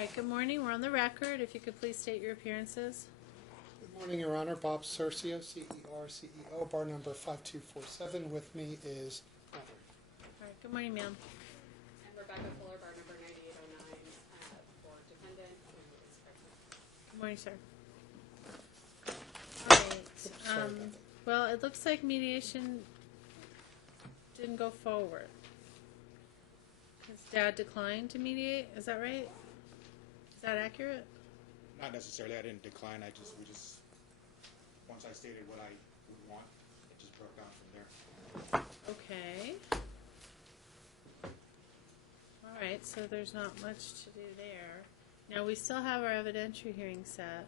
right, good morning. We're on the record. If you could please state your appearances. Good morning, Your Honor. Bob Cercio, CER, CEO, bar number 5247. With me is Heather. All right, good morning, ma'am. And Rebecca Fuller, bar number 9809, for defendant, who is present. Good morning, sir. All right. Sorry about that. Well, it looks like mediation didn't go forward. His dad declined to mediate. Is that right? Is that accurate? Not necessarily. I didn't decline. Once I stated what I would want, it just broke down from there. Okay. All right, so there's not much to do there. Now, we still have our evidentiary hearing set.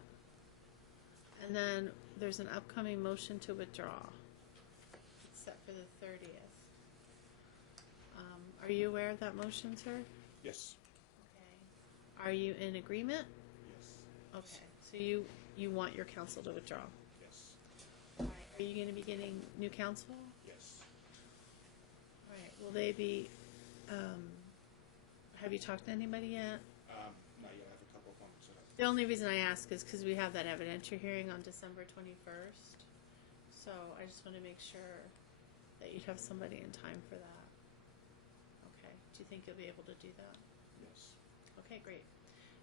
And then there's an upcoming motion to withdraw. It's set for the 30th. Are you aware of that motion, sir? Yes. Okay. Are you in agreement? Yes. Okay. So you want your counsel to withdraw? Yes. All right. Are you going to be getting new counsel? Yes. All right. Will they be, have you talked to anybody yet? Not yet. I have a couple of comments set up. The only reason I ask is because we have that evidentiary hearing on December 21st. So I just want to make sure that you'd have somebody in time for that. Okay. Do you think you'll be able to do that? Yes. Okay, great.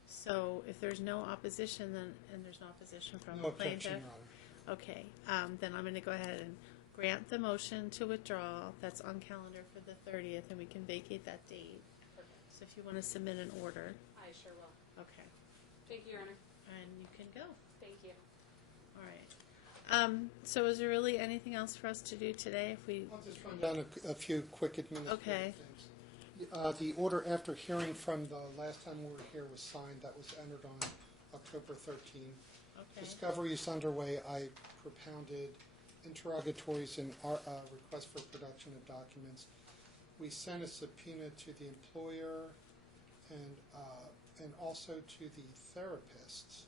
So if there's no opposition, then, and there's no opposition from No the plaintiff. objection, Your Honor. Okay, then I'm going to go ahead and grant the motion to withdraw. That's on calendar for the 30th, and we can vacate that date. Perfect. So if you want to submit an order, I sure will. okay, Thank you, Your Honor. and you can go. Thank you. All right. So is there really anything else for us to do today? If we, I'll just run down a few quick administrative Okay. things. The order after hearing from the last time we were here was signed. That was entered on October 13. okay, Discovery is underway. I propounded interrogatories and requests for production of documents. We sent a subpoena to the employer and also to the therapists.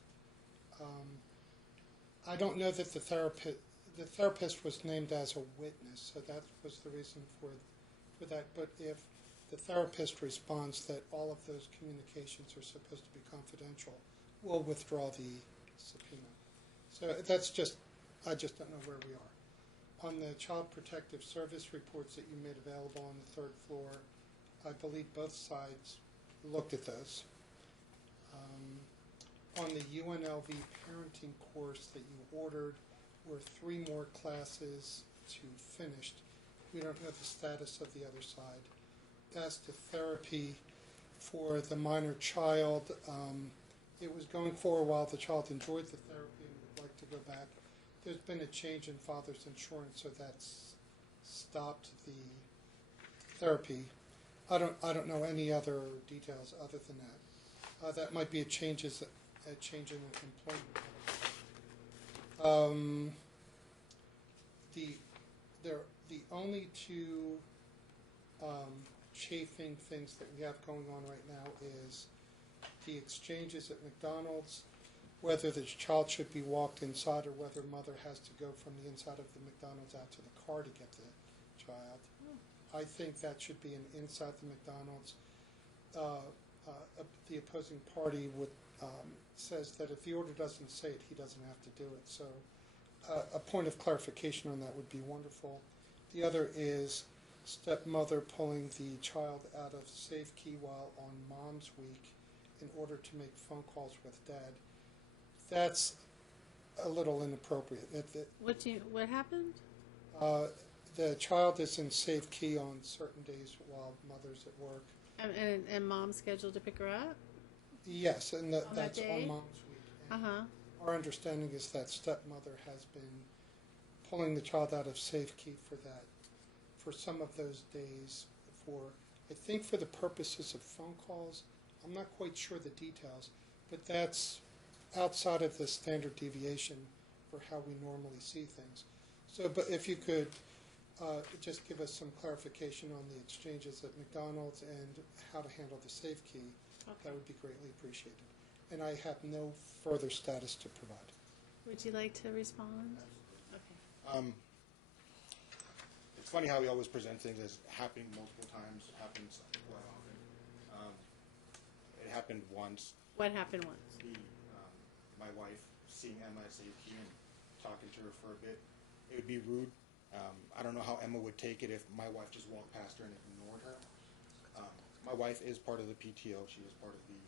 I don't know that the therapist was named as a witness, so that was the reason for that. But if the therapist responds that all of those communications are supposed to be confidential, we'll withdraw the subpoena. So that's just, I just don't know where we are. On the Child Protective Service reports that you made available on the third floor, I believe both sides looked at those. On the UNLV parenting course that you ordered were 3 more classes to finished. We don't know the status of the other side. As to therapy for the minor child, it was going for a while. The child enjoyed the therapy and would like to go back. There's been a change in father's insurance, so that's stopped the therapy. I don't know any other details other than that. That might be a change in employment. The only two chafing things that we have going on right now is the exchanges at McDonald's, whether the child should be walked inside or whether mother has to go from the inside of the McDonald's out to the car to get the child. I think that should be an inside the McDonald's. The opposing party says that if the order doesn't say it, he doesn't have to do it. So a point of clarification on that would be wonderful. The other is stepmother pulling the child out of safekey while on mom's week in order to make phone calls with dad. That's a little inappropriate. what happened? The child is in safekey on certain days while mother's at work. And mom's scheduled to pick her up? Yes, and On that that's day? on mom's week. And Uh-huh. our understanding is that stepmother has been pulling the child out of safekey for some of those days I think for the purposes of phone calls. I'm not quite sure the details, but that's outside of the standard deviation for how we normally see things. So, but if you could just give us some clarification on the exchanges at McDonald's and how to handle the safekey, that would be greatly appreciated. And I have no further status to provide. Would you like to respond? Okay. It's funny how we always present things as happening multiple times. It happens quite often. It happened once. What happened once? My wife seeing Emma at Safe Key and talking to her for a bit. It would be rude. I don't know how Emma would take it if my wife just walked past her and ignored her. My wife is part of the PTO. She is part of the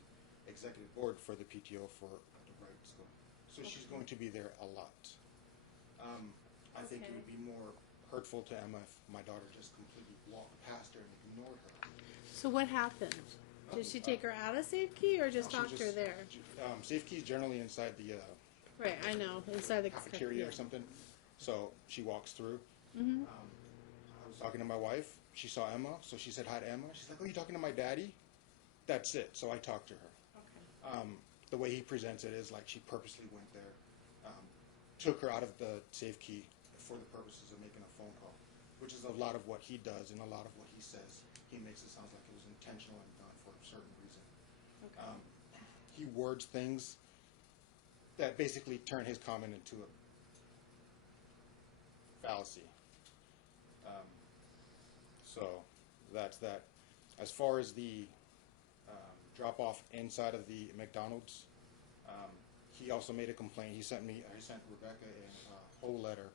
executive board for the PTO for the Wright School. So she's going to be there a lot. I think it would be more hurtful to Emma if my daughter just completely walked past her and ignored her. So what happened? Did she take her out of Safe Key or just No, talk to her there? Safe Key is generally inside the Right, I know, inside the cafeteria or something. So she walks through. Mm-hmm. I was talking to my wife. She saw Emma, so she said hi to Emma. She's like, "Oh, you talking to my daddy?" That's it. So I talked to her. Okay. The way he presents it is like she purposely went there, took her out of the Safe Key for the purposes of making a phone call, which is a lot of what he does and a lot of what he says. He makes it sound like it was intentional and done for a certain reason. Okay. He words things that basically turn his comment into a fallacy. So that's that. As far as the drop-off inside of the McDonald's, he also made a complaint. I sent Rebecca a whole letter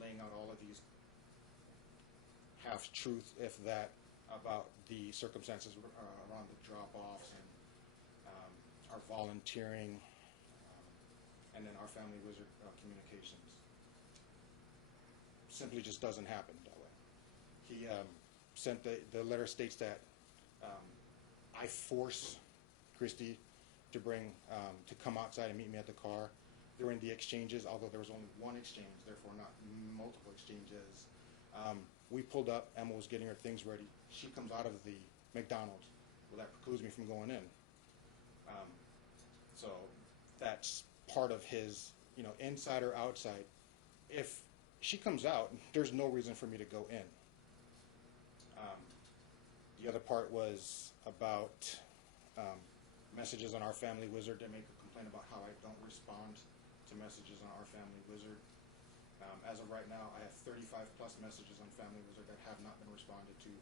laying out all of these half-truth, if that, about the circumstances around the drop-offs and our volunteering, and then our Family Wizard communications. Simply just doesn't happen that way. He sent the letter states that I force Christy to to come outside and meet me at the car during the exchanges, although there was only one exchange, therefore not multiple exchanges. We pulled up, Emma was getting her things ready. She comes out of the McDonald's. Well, that precludes me from going in. So that's part of his, inside or outside. If she comes out, there's no reason for me to go in. The other part was about messages on our Family Wizard. They make a complaint about how I don't respond to messages on our Family Wizard. As of right now, I have 35 plus messages on Family Wizard that have not been responded to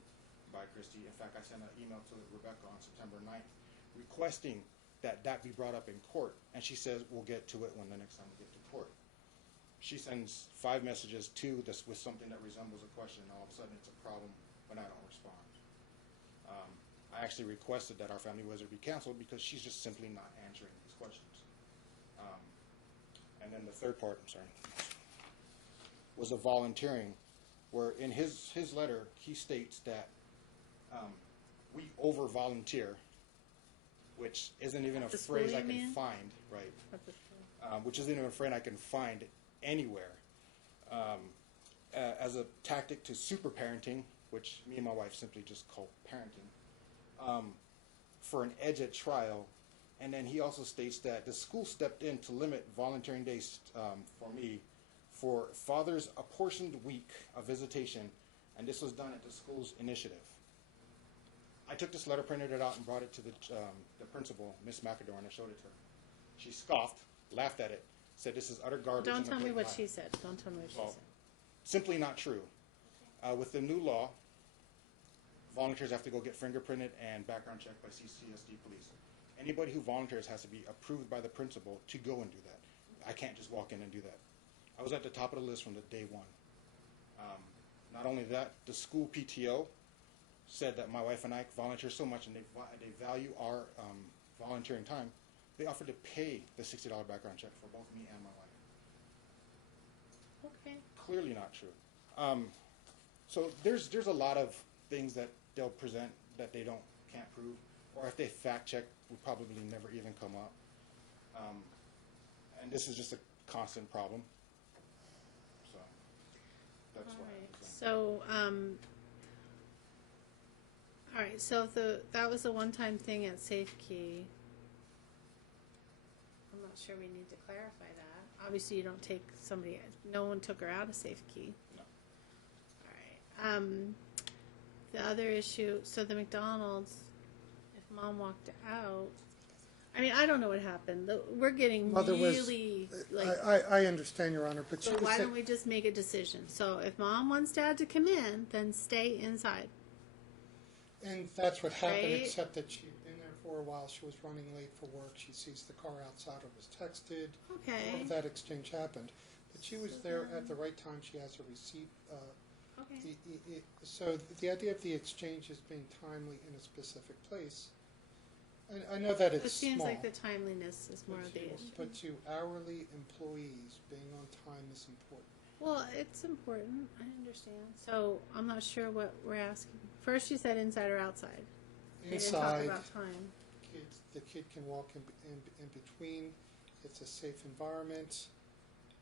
by Christy. In fact, I sent an email to Rebecca on September 9th requesting that be brought up in court, and she says we'll get to it when the next time we get to court. She sends 5 messages to this with something that resembles a question, and all of a sudden it's a problem when I don't respond. I actually requested that our Family Wizard be canceled because she's just simply not answering these questions. And then the third part, was the volunteering, where in his letter he states that we over-volunteer, which isn't even a phrase I can find, right? Which isn't even a phrase I can find anywhere. As a tactic to super parenting, which me and my wife simply just call parenting, for an edge at trial. And then he also states that the school stepped in to limit volunteering days for me for Father's apportioned week of visitation, and this was done at the school's initiative. I took this letter, printed it out, and brought it to the principal, Miss McAdor, and I showed it to her. She scoffed, laughed at it, said this is utter garbage. Don't tell me what she said. Don't tell me what she said. Simply not true. With the new law, volunteers have to go get fingerprinted and background checked by CCSD police. Anybody who volunteers has to be approved by the principal to go and do that. I can't just walk in and do that. I was at the top of the list from the day one. Not only that, the school PTO said that my wife and I volunteer so much and they value our volunteering time, they offered to pay the $60 background check for both me and my wife. Okay. Clearly not true. So there's a lot of things that they'll present that they can't prove, or if they fact check, would probably never even come up. And this is just a constant problem. So that's All why. right. So, all right. So that was a one-time thing at Safe Key. I'm not sure we need to clarify that. Obviously, you don't take somebody. No one took her out of Safe Key. No. All right. The other issue. So the McDonald's. If Mom walked out. I mean, I don't know what happened. We're getting really I understand, Your Honor, but so why don't we just make a decision? So if Mom wants Dad to come in, then stay inside. And that's what happened, Right? except that she'd been there or while she was running late for work, she sees the car outside or was texted. Okay. All of that exchange happened. But she was there at the right time. She has a receipt. Okay. So the idea of the exchange is being timely in a specific place. I know that it's It seems small. like the timeliness is more of the issue. But to hourly employees, being on time is important. Well, it's important. I understand. So I'm not sure what we're asking. First, you said inside or outside. You didn't talk Inside, about time. the kid can walk in between. It's a safe environment.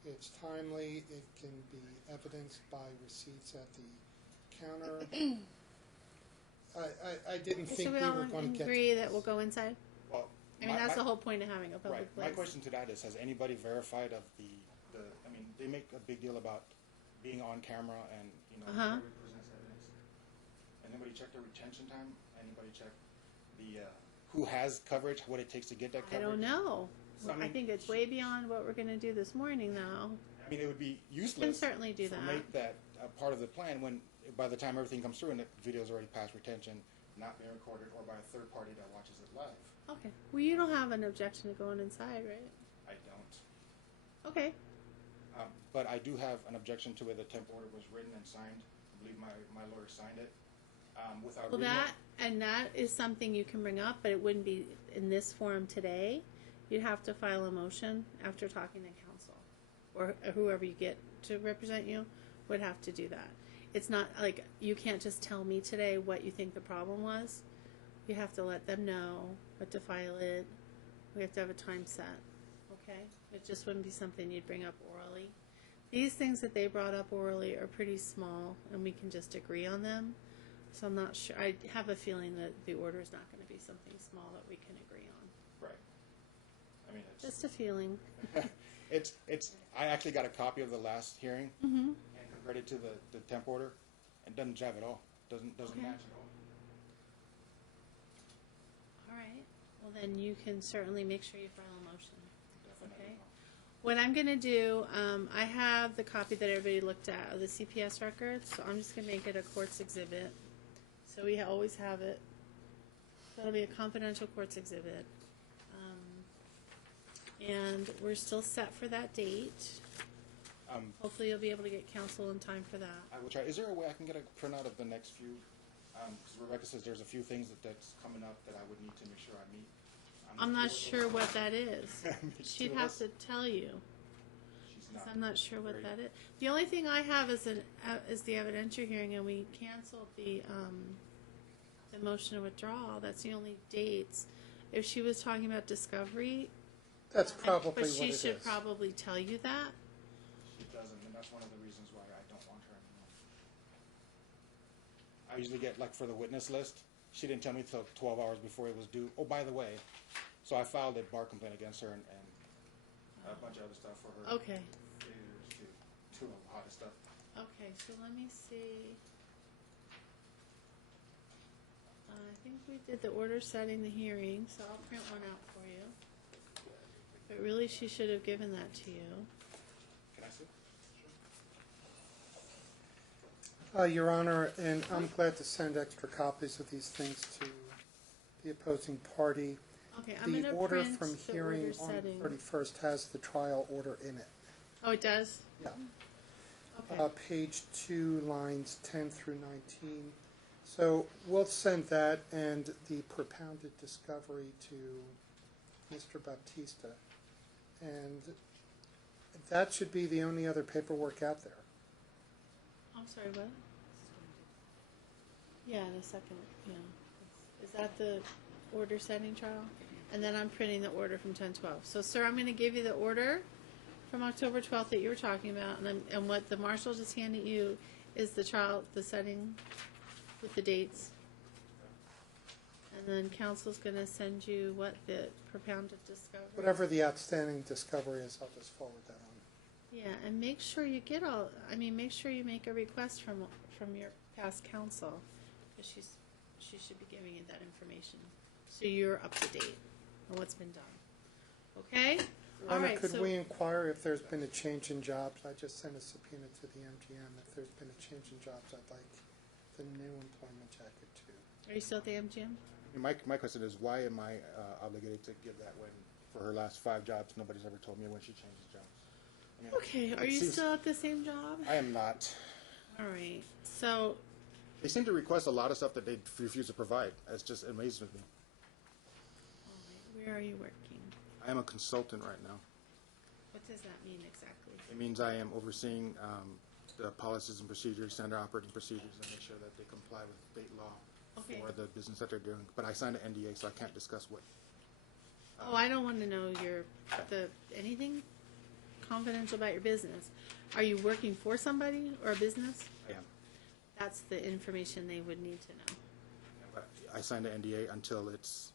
It's timely. It can be evidenced by receipts at the counter. I didn't So think we we all were going to get. agree that we'll go inside? Well, I mean, that's the whole point of having a public right. place. My question to that is, has anybody verified of the? I mean, they make a big deal about being on camera and Uh-huh. everybody presents evidence. Anybody check the retention time? Anybody check the who has coverage? What it takes to get that I coverage? don't know. So, I I mean, think it's way beyond what we're going to do this morning, though. I mean, it would be useless. You can certainly do to that. make that a part of the plan when, by the time everything comes through and the video's already past retention, not being recorded, or by a third party that watches it live. Okay. Well, you don't have an objection to going inside, right? I don't. Okay. But I do have an objection to where the temp order was written and signed. I believe my lawyer signed it. Without Well, reading that is something you can bring up, but it wouldn't be in this forum today. You'd have to file a motion after talking to counsel, or whoever you get to represent you would have to do that. It's not like you can't just tell me today what you think the problem was. You have to let them know what to file it. We have to have a time set. Okay? It just wouldn't be something you'd bring up orally. These things that they brought up orally are pretty small, and we can just agree on them. So I'm not sure. I have a feeling that the order is not going to be something small that we can agree on. Right. I mean, it's Just a feeling. it's. I actually got a copy of the last hearing Mm-hmm. and compared it to the temp order. It doesn't jive at all. Doesn't Okay. match at all. All right. Well, then you can certainly make sure you file a motion. Definitely. Okay. What I'm going to do, I have the copy that everybody looked at of the CPS records, so I'm just going to make it a courts exhibit. So we always have it. That'll be a confidential courts exhibit. And we're still set for that date. Hopefully you'll be able to get counsel in time for that. I will try. Is there a way I can get a printout of the next few? Because Rebecca says there's a few things that's coming up that I would need to make sure I meet. I'm not sure what that is. Me She'd too. have to tell you. She's 'Cause not. I'm not sure what Great. that is. The only thing I have is the evidentiary hearing, and we canceled the motion of withdrawal. That's the only dates. If she was talking about discovery, That's probably but what she it should is. probably tell you that. She doesn't, and that's one of the reasons why I don't want her anymore. I usually get, like, for the witness list, she didn't tell me till 12 hours before it was due. Oh, by the way, so I filed a bar complaint against her and a bunch of other stuff for her. Okay. Failures to do a lot of stuff. Okay, so let me see. I think we did the order setting the hearing, so I'll print one out for you. But really, she should have given that to you. Can I see? Your Honor, and I'm glad to send extra copies of these things to the opposing party. Okay, I'm going The to order print from the hearing order on setting. the 31st has the trial order in it. Oh, it does? Yeah. Okay. Page 2, lines 10 through 19. So we'll send that and the propounded discovery to Mr. Baptista. And that should be the only other paperwork out there. I'm sorry, what? Yeah, in a second, yeah. Is that the order setting trial? And then I'm printing the order from 10/12. So, sir, I'm going to give you the order from October 12th that you were talking about, and what the marshal just handed you is the trial, the setting with the dates. And then counsel's going to send you what the propounded discovery. Whatever the outstanding discovery is, I'll just forward that on. Yeah, and make sure you get make sure you make a request from your past counsel, because she should be giving you that information, so you're up to date on what's been done. Okay? All Anna, right. could So we inquire if there's been a change in jobs? I just sent a subpoena to the MGM. If there's been a change in jobs, I'd like the new employment jacket too. are you still at the MGM? My question is, why am I obligated to give that when, for her last 5 jobs, nobody's ever told me when she changes jobs? I mean, Okay, are it you seems- still at the same job? I am not. All right, so, They seem to request a lot of stuff that they refuse to provide. It's just amazes me. all right, where are you working? I am a consultant right now. What does that mean exactly? It means I am overseeing the policies and procedures, standard operating procedures, and make sure that they comply with state law Okay. for the business that they're doing. But I signed an NDA, so I can't discuss what. Oh, I don't want to know anything confidential about your business. Are you working for somebody or a business? I am. That's the information they would need to know. But I signed an NDA until it's.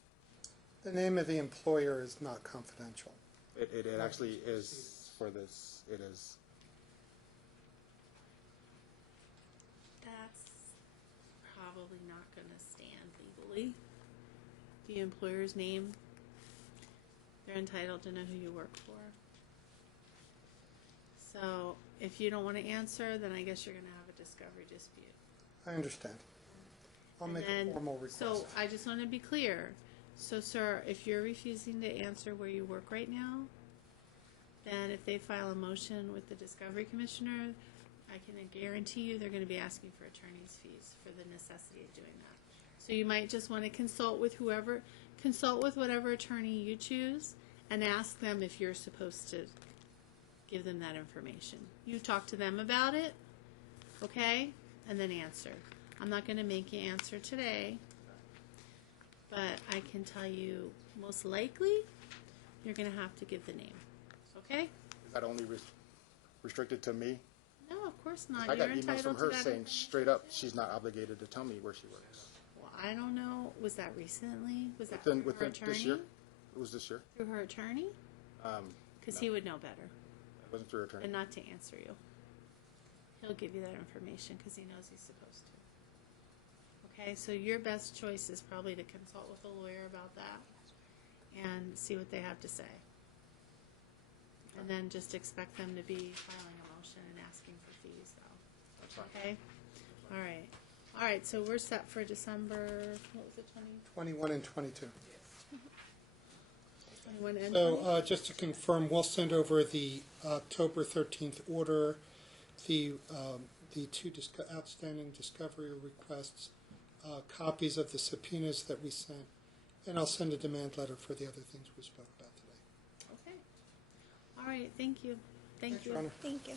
The name of the employer is not confidential. It actually is for this. It is. That's probably not going to stand legally. The employer's name, they're entitled to know who you work for. So if you don't want to answer, then I guess you're going to have a discovery dispute. I understand. I'll And make then- a formal request. So I just want to be clear. So, sir, if you're refusing to answer where you work right now, then if they file a motion with the Discovery Commissioner, I can guarantee you they're going to be asking for attorney's fees for the necessity of doing that. So you might just want to consult with whatever attorney you choose and ask them if you're supposed to give them that information. You talk to them about it, okay? And then answer. I'm not going to make you answer today, but I can tell you most likely you're going to have to give the name. Okay? Is that only restricted to me? No, of course not. I got You're emails from entitled her to that saying information. straight up she's not obligated to tell me where she works. Well, I don't know. Was that recently? Was that Within through her attorney? this year? It was this year. Through her attorney? Because No. he would know better. It wasn't through her attorney. And not to answer you. He'll give you that information because he knows he's supposed to. Okay, so your best choice is probably to consult with a lawyer about that and see what they have to say. And then just expect them to be filing a motion and asking for fees, though. That's fine. Okay? All right. All right, so we're set for December, what was it, 21 and 22. 21 and So 20? just to confirm, we'll send over the October 13th order, the two outstanding discovery requests, copies of the subpoenas that we sent, and I'll send a demand letter for the other things we spoke about today. Okay. All right, thank you. Thank Thanks, you. Your Honor. Thank you.